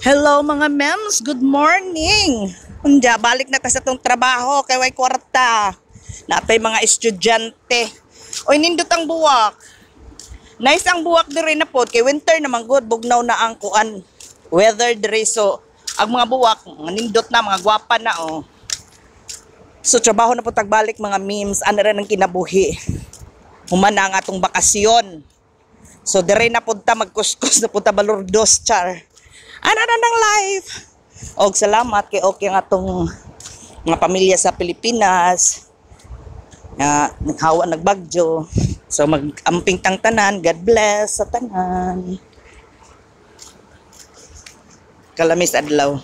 Hello mga mems, good morning. Unda balik na ta sa tong trabaho kay way kwarta. Natay mga estudyante. Oy nindot ang buwak. Nice ang buwak diri na pod kay winter naman good bugnaw na ang kuan. Weather diri so ang mga buwak nindot na mga gwapa na oh. So trabaho na po tagbalik mga memes, ano rin ang kinabuhi. Human na ang atong bakasyon. So dire na punta magkuskus na punta balurdos char. Ano na ng live? Og salamat kay okay ang atong mga pamilya sa Pilipinas. Naghawa nagbagyo. So mag-amping tang tanan, God bless sa tanan. Kalamis adlaw.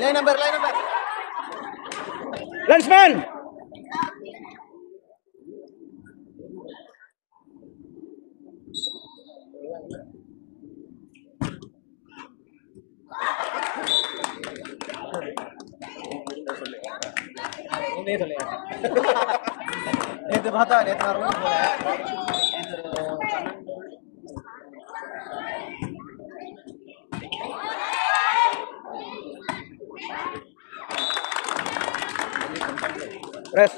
Line number. Lanceman! Itu bahasa dia taruh boleh. Press.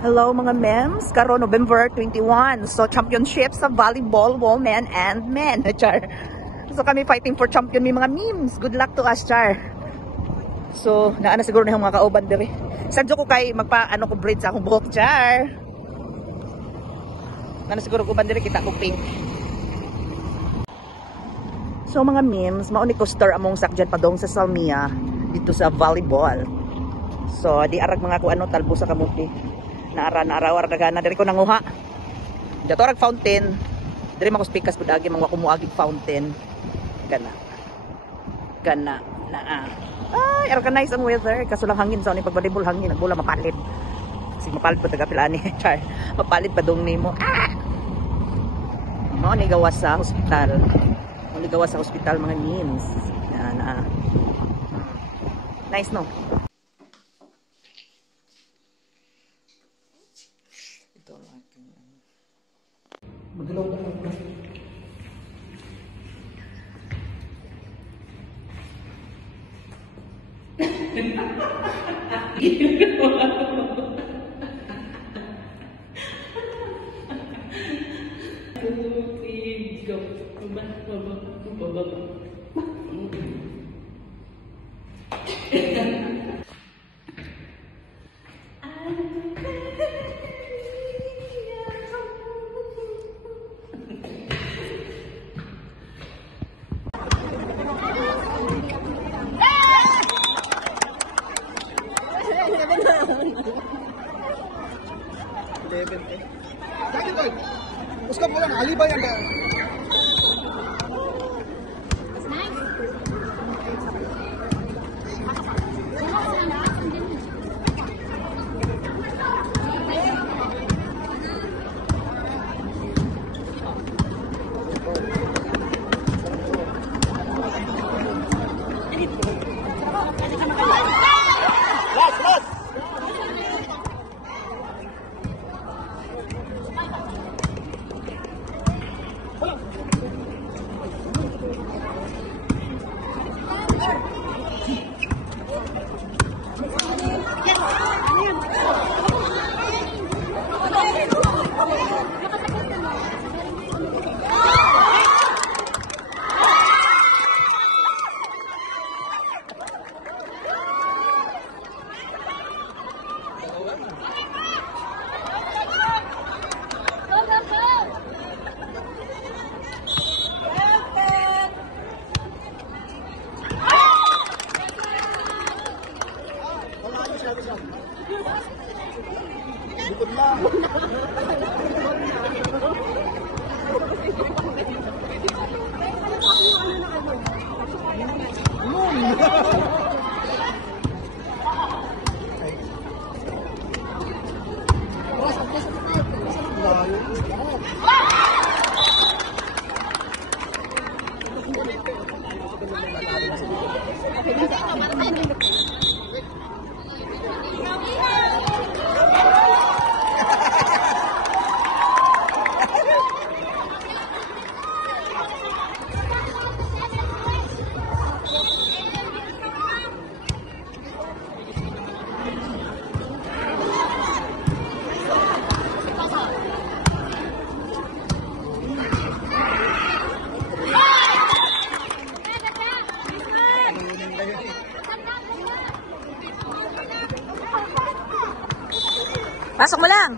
Hello mga mems, karon November 21. So championships sa volleyball, women and men. Char. So kami fighting for champion mi mga memes. Good luck to us, Char. So naana siguro na yung mga kauban dire. Sadyo ko kay magpa-ano ko braid sa akong buhok, Char. Naana siguro ko bandire kita ko pink. So mga memes, mao ni ko star among sakjan padong sa Salmia dito sa volleyball. So di arag mga ko ano talbo sa kamuti. Naara dagana diri ko nanguha. Dato rag fountain. Diri man ko speakers pud agi mga kumuagig fountain. Kana na. Ay, organize ang weather kaso lang hangin sa ni pagbalibol hangin nagbula mapalit. Sig mapalit pa taga pilani. Char. Mapalit pa dong nimo. Mao ni gawas sa hospital. Mao ni gawas sa hospital mga memes. Na. Nice no. Magulong na lang. Sakit boy. Uska pulang alibay anda. Pasok mo lang.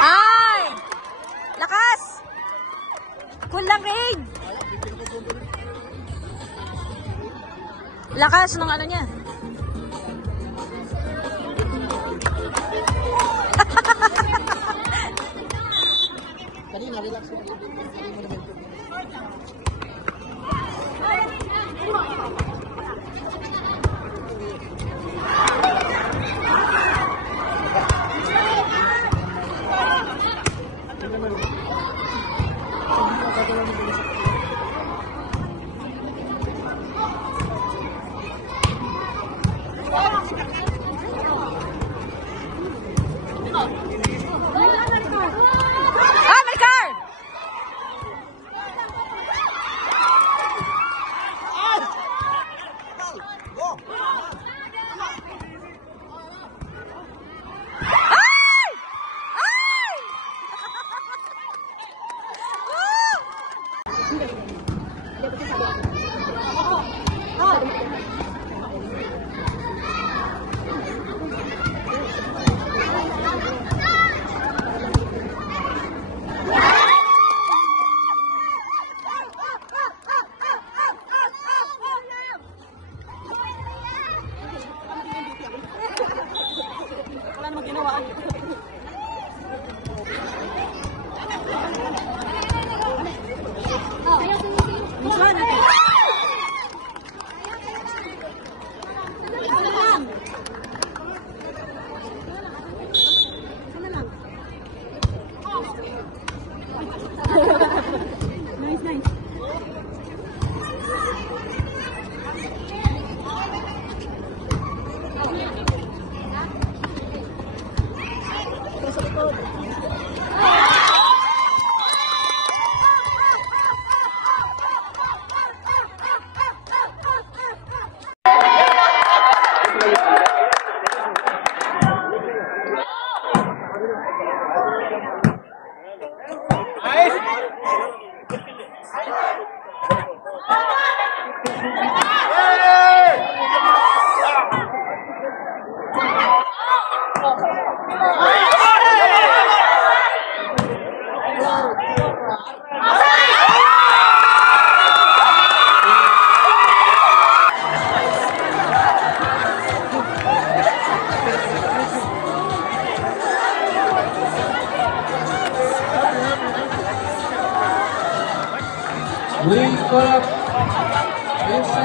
Ay! Lakas! Kulang rig! Lakas ng ano niya. Kanina, relax mo. Ah, may car!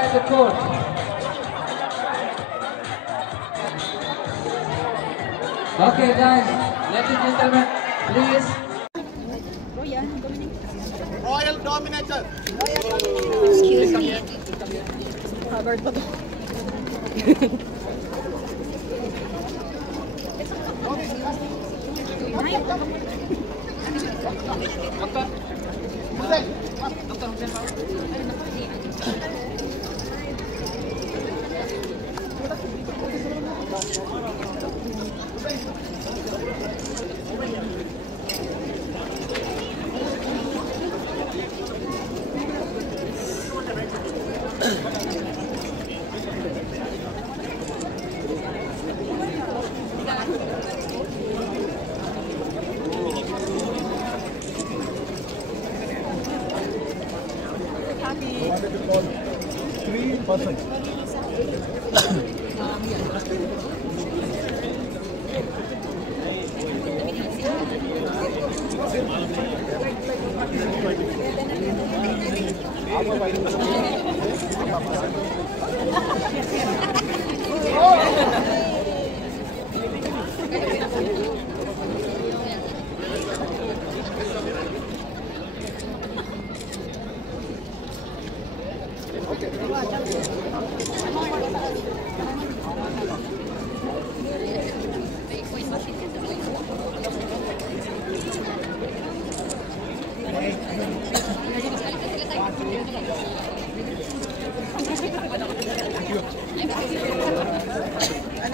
by the court. Okay, guys, ladies and gentlemen, please. Royal Dominator. Excuse me. Covered pa to.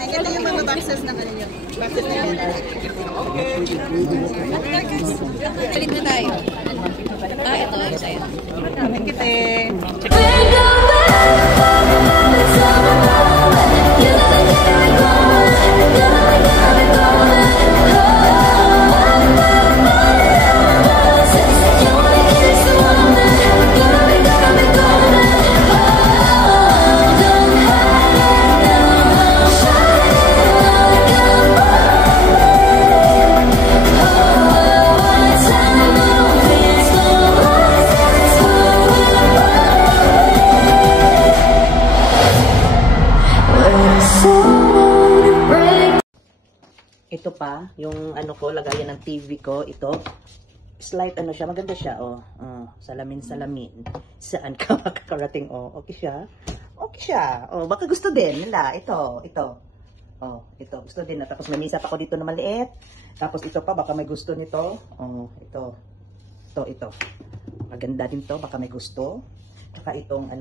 Ito yung mga boxes na kanila. Boxes na yun. Palit na tayo. Ito. Sa'yo. Thank you, te. Ito pa, yung ano ko, lagayan ng TV ko, ito. Slight ano siya, maganda siya, oh. Salamin. Saan ka makakarating, oh. Okay siya. Oh, baka gusto din nila. Ito. Oh, ito. Gusto din na. Tapos may misa pa ko dito na maliit. Tapos ito pa, baka may gusto nito. Oh, ito. Maganda din to, baka may gusto. Tsaka itong,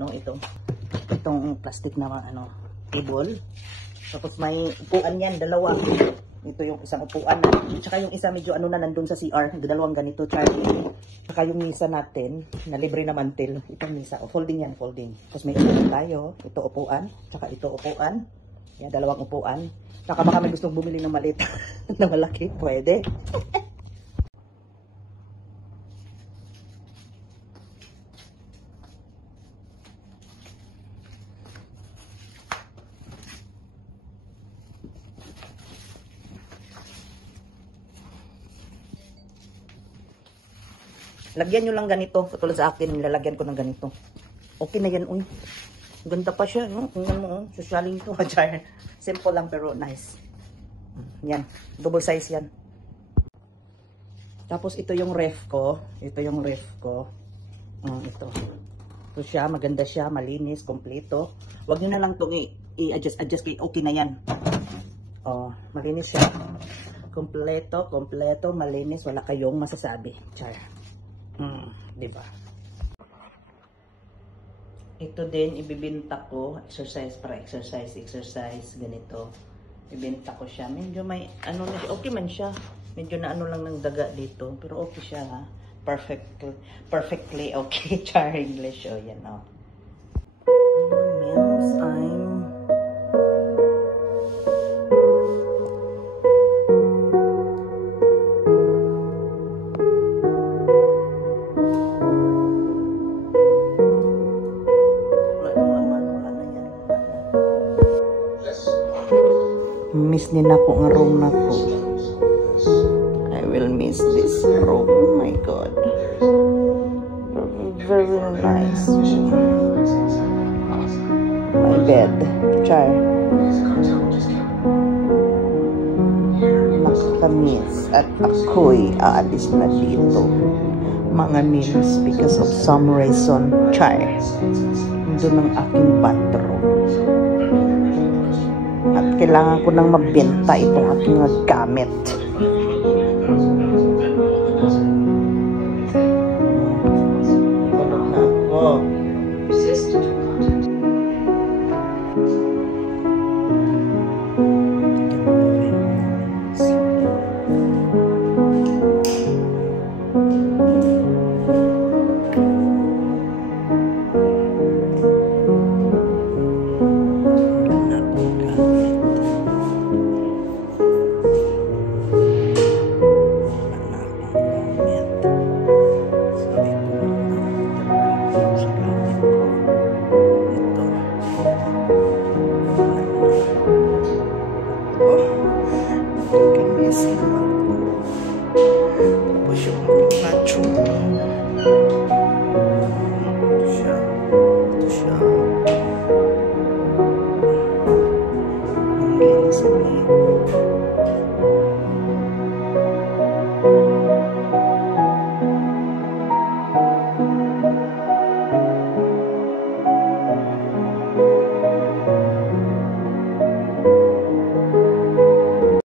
itong plastic na, table. Tapos may upuan yan, dalawa. Ito yung isang upuan. Tsaka yung isa medyo nandun sa CR. Dalawang ganito, Charlie. Tsaka yung misa natin, na libre na mantel. Itong misa. Folding yan, folding. Tapos may upuan tayo. Ito upuan. Tsaka ito upuan. Yan, dalawang upuan. Tsaka baka may gustong bumili ng maliit na malaki. Pwede. Lagyan nyo lang ganito. Katulad sa akin, nilalagyan ko ng ganito. Okay na yan, uy. Ganda pa siya, no? Tingnan mo, Sosyalin to, Char. Simple lang pero nice. Yan. Double size yan. Tapos ito yung ref ko. Ito. Ito siya, maganda siya, malinis, kompleto. Huwag nyo na lang itong i-adjust. Okay na yan. Oh, malinis siya. Kompleto, malinis. Wala kayong masasabi. Char. Diba? Ito din, ibibinta ko. Exercise, ganito. Ibinta ko siya. Medyo may, na siya. Okay man siya. Medyo na lang ng daga dito. Pero okay siya, ha. Perfectly okay. Char English, oh, yan, oh. Mems, miss ni nako nga room nako. I will miss this room. Oh my god. Very nice. bed. Char. Nakakamiss at ako'y aalis na dito. Mga memes because of some reason. Char. Doon ang aking bathroom. At kailangan ko nang magbenta itong aking gamit. Tulog na ako.